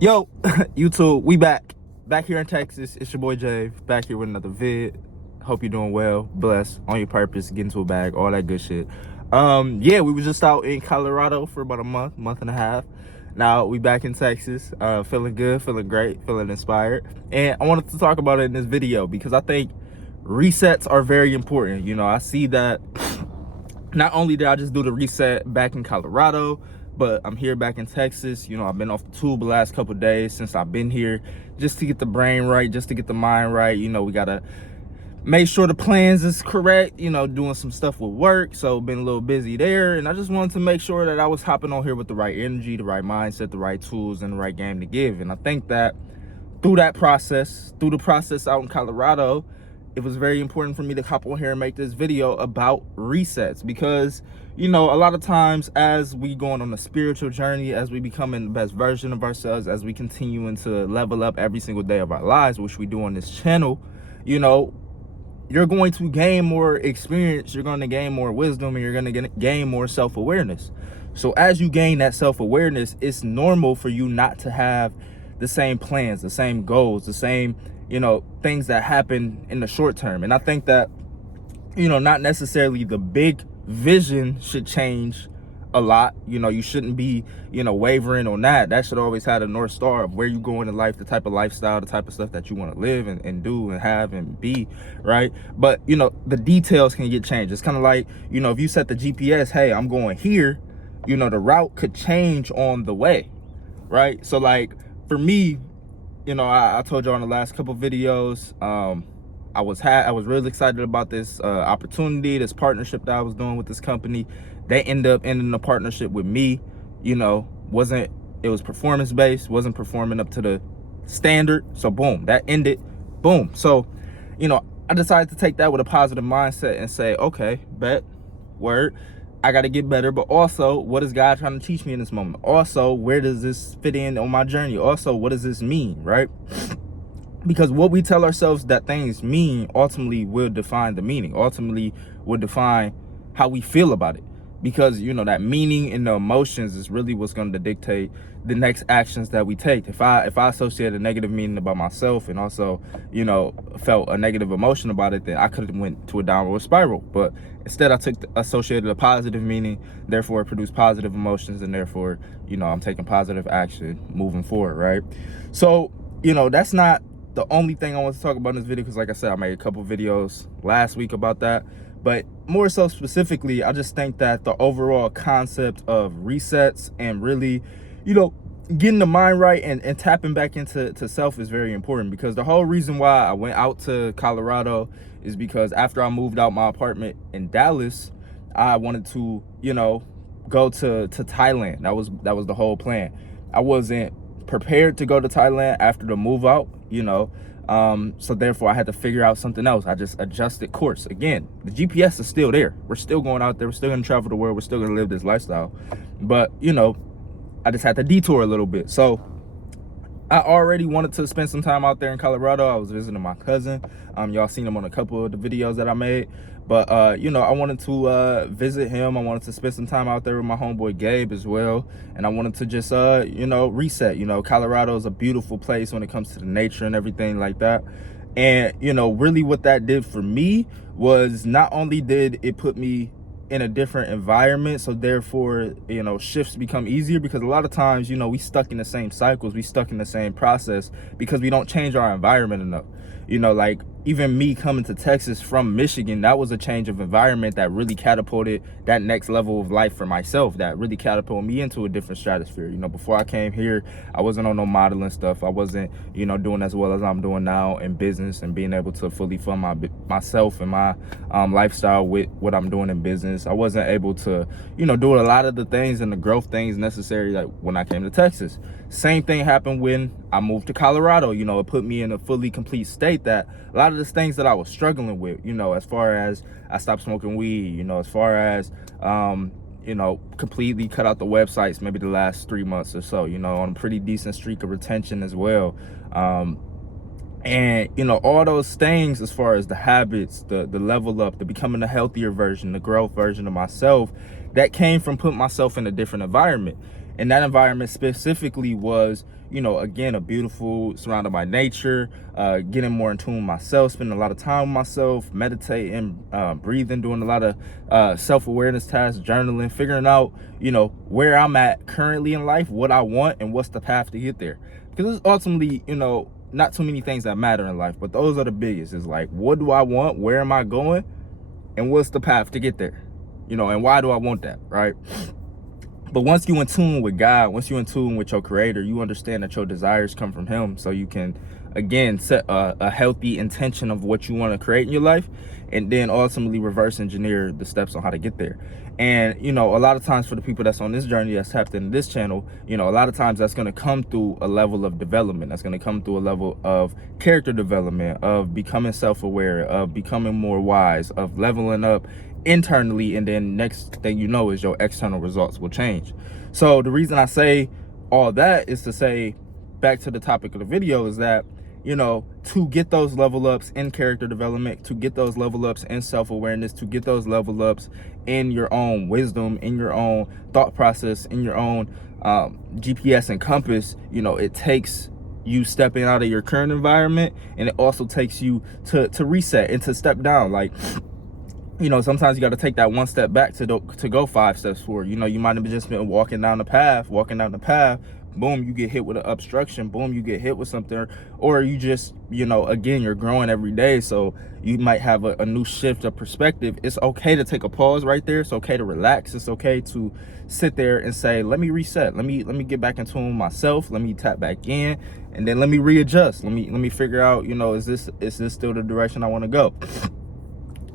Yo, YouTube, we back here in Texas. It's your boy Jave, back here with another vid. Hope you're doing well, blessed, on your purpose, get into a bag, all that good shit. Yeah, we was just out in Colorado for about a month and a half. Now we back in Texas, feeling good, feeling great, feeling inspired. And I wanted to talk about it in this video because I think resets are very important. You know, I see that not only did I just do the reset back in Colorado, but I'm here back in Texas. You know, I've been off the tube the last couple of days since I've been here, just to get the brain right, just to get the mind right. You know, we gotta make sure the plans is correct, you know, doing some stuff with work, so been a little busy there. And I just wanted to make sure that I was hopping on here with the right energy, the right mindset, the right tools, and the right game to give. And I think that through the process out in Colorado, it was very important for me to hop on here and make this video about resets, because you know, a lot of times as we going on a spiritual journey, as we becoming the best version of ourselves, as we continuing to level up every single day of our lives, which we do on this channel, you know, you're going to gain more experience, you're going to gain more wisdom, and you're going to gain more self-awareness. So as you gain that self-awareness, it's normal for you not to have the same plans, the same goals, the same, you know, things that happen in the short term. And I think that, you know, not necessarily the big vision should change a lot. You know, you shouldn't be, you know, wavering on that. That should always have a North Star of where you going in life, the type of lifestyle, the type of stuff that you want to live and do and have and be, right? But, you know, the details can get changed. It's kind of like, you know, if you set the GPS, hey, I'm going here, you know, the route could change on the way, right? So like for me, you know, I told you on the last couple videos, I was really excited about this opportunity, this partnership that I was doing with this company. They ended up ending the partnership with me. You know, it was performance based, wasn't performing up to the standard. So boom, that ended. Boom. So, you know, I decided to take that with a positive mindset and say, okay, bet, word, I got to get better. But also, what is God trying to teach me in this moment? Also, where does this fit in on my journey? Also, what does this mean, right? Because what we tell ourselves that things mean ultimately will define the meaning, ultimately will define how we feel about it. Because, you know, that meaning and the emotions is really what's going to dictate the next actions that we take. If I associate a negative meaning about myself and also, you know, felt a negative emotion about it, then I could have went to a downward spiral. But instead I associated a positive meaning, therefore it produced positive emotions, and therefore, you know, I'm taking positive action moving forward, right? So, you know, that's not the only thing I want to talk about in this video, because like I said, I made a couple videos last week about that. But more so specifically, I just think that the overall concept of resets and really, you know, getting the mind right and tapping back into self is very important. Because the whole reason why I went out to Colorado is because after I moved out my apartment in Dallas, I wanted to, you know, go to Thailand. That was the whole plan. I wasn't prepared to go to Thailand after the move out, you know, so therefore I had to figure out something else. I just adjusted course. Again, the GPS is still there. We're still going out there. We're still going to travel the world. We're still going to live this lifestyle. But, you know, I just had to detour a little bit. So I already wanted to spend some time out there in Colorado. I was visiting my cousin. Y'all seen him on a couple of the videos that I made. But, you know, I wanted to visit him. I wanted to spend some time out there with my homeboy Gabe as well. And I wanted to just, you know, reset. You know, Colorado is a beautiful place when it comes to the nature and everything like that. And, you know, really what that did for me was not only did it put me in a different environment, so therefore, you know, shifts become easier, because a lot of times, you know, we stuck in the same cycles, we stuck in the same process because we don't change our environment enough. You know, like even me coming to Texas from Michigan, that was a change of environment that really catapulted that next level of life for myself, that really catapulted me into a different stratosphere. You know, before I came here, I wasn't on no modeling stuff. I wasn't, you know, doing as well as I'm doing now in business and being able to fully fund myself and my lifestyle with what I'm doing in business. I wasn't able to, you know, do a lot of the things and the growth things necessary like when I came to Texas. Same thing happened when I moved to Colorado. You know, it put me in a fully complete state that a lot of the things that I was struggling with, you know, as far as I stopped smoking weed, you know, as far as, you know, completely cut out the websites maybe the last 3 months or so, you know, on a pretty decent streak of retention as well. And, you know, all those things as far as the habits, the level up, the becoming a healthier version, the growth version of myself, that came from putting myself in a different environment. And that environment specifically was, you know, again, a beautiful, surrounded by nature, getting more in tune with myself, spending a lot of time with myself, meditating, breathing, doing a lot of self-awareness tasks, journaling, figuring out, you know, where I'm at currently in life, what I want, and what's the path to get there. Because it's ultimately, you know, not too many things that matter in life, but those are the biggest. It's like, what do I want? Where am I going? And what's the path to get there? You know, and why do I want that, right? But once you're in tune with God, once you're in tune with your creator, you understand that your desires come from him. So you can, again, set a healthy intention of what you want to create in your life, and then ultimately reverse engineer the steps on how to get there. And, you know, a lot of times for the people that's on this journey, that's tapped into this channel, you know, a lot of times that's going to come through a level of development. That's going to come through a level of character development, of becoming self-aware, of becoming more wise, of leveling up internally, and then next thing you know is your external results will change. So the reason I say all that is to say, back to the topic of the video, is that, you know, to get those level ups in character development, to get those level ups in self-awareness, to get those level ups in your own wisdom, in your own thought process, in your own GPS and compass, you know, it takes you stepping out of your current environment, and it also takes you to reset and to step down. Like, you know, sometimes you got to take that one step back to go 5 steps forward. You know, you might have just been walking down the path, boom, you get hit with an obstruction, boom, you get hit with something, or you just, you know, again, you're growing every day, so you might have a new shift of perspective. It's okay to take a pause right there. It's okay to relax. It's okay to sit there and say, let me reset, let me get back in tune with myself, let me tap back in, and then let me readjust, let me figure out, you know, is this still the direction I want to go?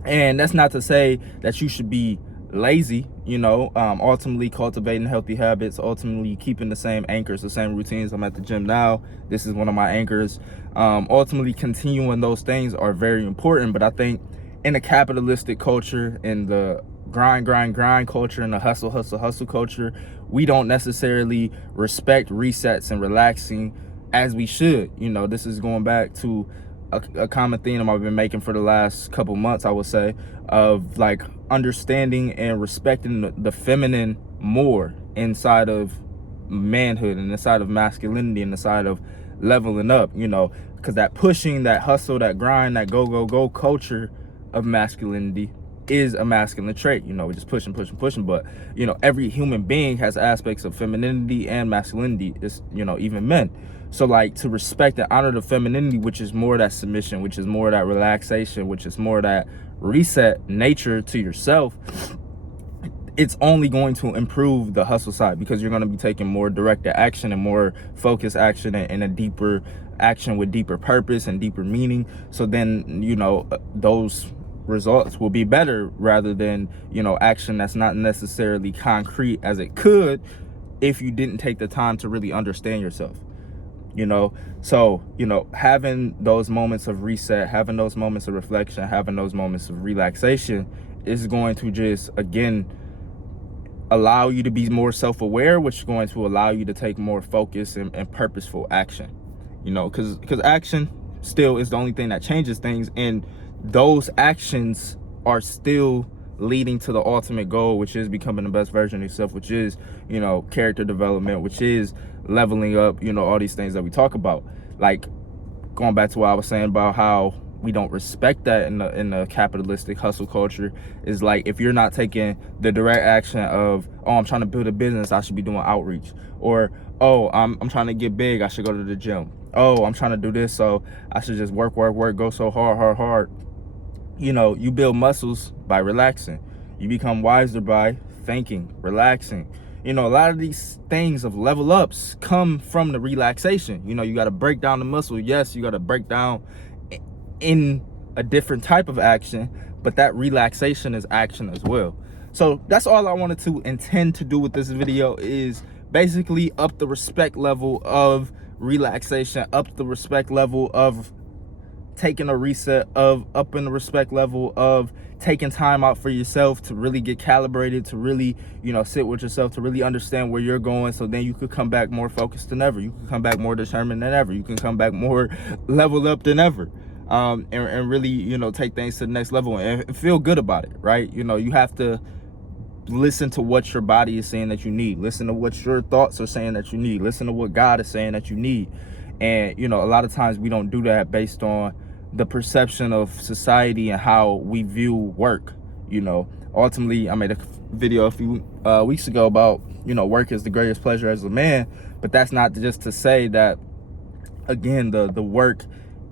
And that's not to say that you should be lazy, you know, ultimately cultivating healthy habits, ultimately keeping the same anchors, the same routines. I'm at the gym now. This is one of my anchors. Ultimately continuing those things are very important. But I think in a capitalistic culture, in the grind culture, in the hustle culture, we don't necessarily respect resets and relaxing as we should. You know, this is going back to a common theme I've been making for the last couple months, I would say, of like understanding and respecting the feminine more inside of manhood and inside of masculinity and inside of leveling up, you know, because that pushing, that hustle, that grind, that go culture of masculinity is a masculine trait. You know, we're just pushing, but, you know, every human being has aspects of femininity and masculinity. It's, you know, even men. So like, to respect and honor the femininity, which is more of that submission, which is more of that relaxation, which is more of that reset nature to yourself, it's only going to improve the hustle side, because you're going to be taking more directed action and more focused action and a deeper action with deeper purpose and deeper meaning. So then, you know, those results will be better, rather than, you know, action that's not necessarily concrete as it could if you didn't take the time to really understand yourself. You know, so, you know, having those moments of reset, having those moments of reflection, having those moments of relaxation is going to just, again, allow you to be more self-aware, which is going to allow you to take more focus and purposeful action. You know, because action still is the only thing that changes things, and those actions are still leading to the ultimate goal, which is becoming the best version of yourself, which is, you know, character development, which is leveling up, you know, all these things that we talk about. Like, going back to what I was saying about how we don't respect that in the capitalistic hustle culture, is like, if you're not taking the direct action of, oh, I'm trying to build a business, I should be doing outreach, or, oh, I'm trying to get big, I should go to the gym, oh, I'm trying to do this, so I should just work, go so hard. You know, you build muscles by relaxing. You become wiser by thinking, relaxing. You know, a lot of these things of level ups come from the relaxation. You know, you got to break down the muscle. Yes, you got to break down in a different type of action, but that relaxation is action as well. So that's all I wanted to intend to do with this video, is basically up the respect level of relaxation, up the respect level of taking a reset, of up in the respect level of taking time out for yourself to really get calibrated, to really, you know, sit with yourself, to really understand where you're going, so then you could come back more focused than ever. You can come back more determined than ever. You can come back more leveled up than ever, and really, you know, take things to the next level and feel good about it, right? You know, you have to listen to what your body is saying that you need. Listen to what your thoughts are saying that you need. Listen to what God is saying that you need. And, you know, a lot of times we don't do that based on the perception of society and how we view work. You know, ultimately, I made a video a few weeks ago about, you know, work is the greatest pleasure as a man. But that's not just to say that, again, the work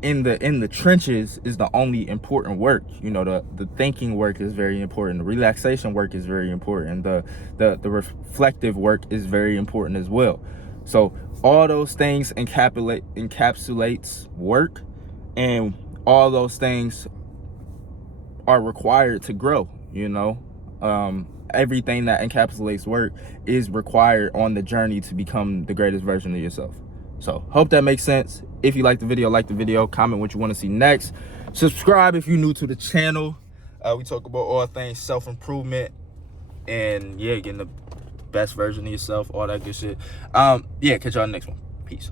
in the trenches is the only important work. You know, the thinking work is very important. The relaxation work is very important. The reflective work is very important as well. So all those things encapsulates work, and all those things are required to grow. You know, everything that encapsulates work is required on the journey to become the greatest version of yourself. So hope that makes sense. If you like the video, comment what you want to see next. Subscribe if you're new to the channel. We talk about all things self-improvement and, yeah, getting the best version of yourself, all that good shit. Yeah, catch y'all in the next one. Peace.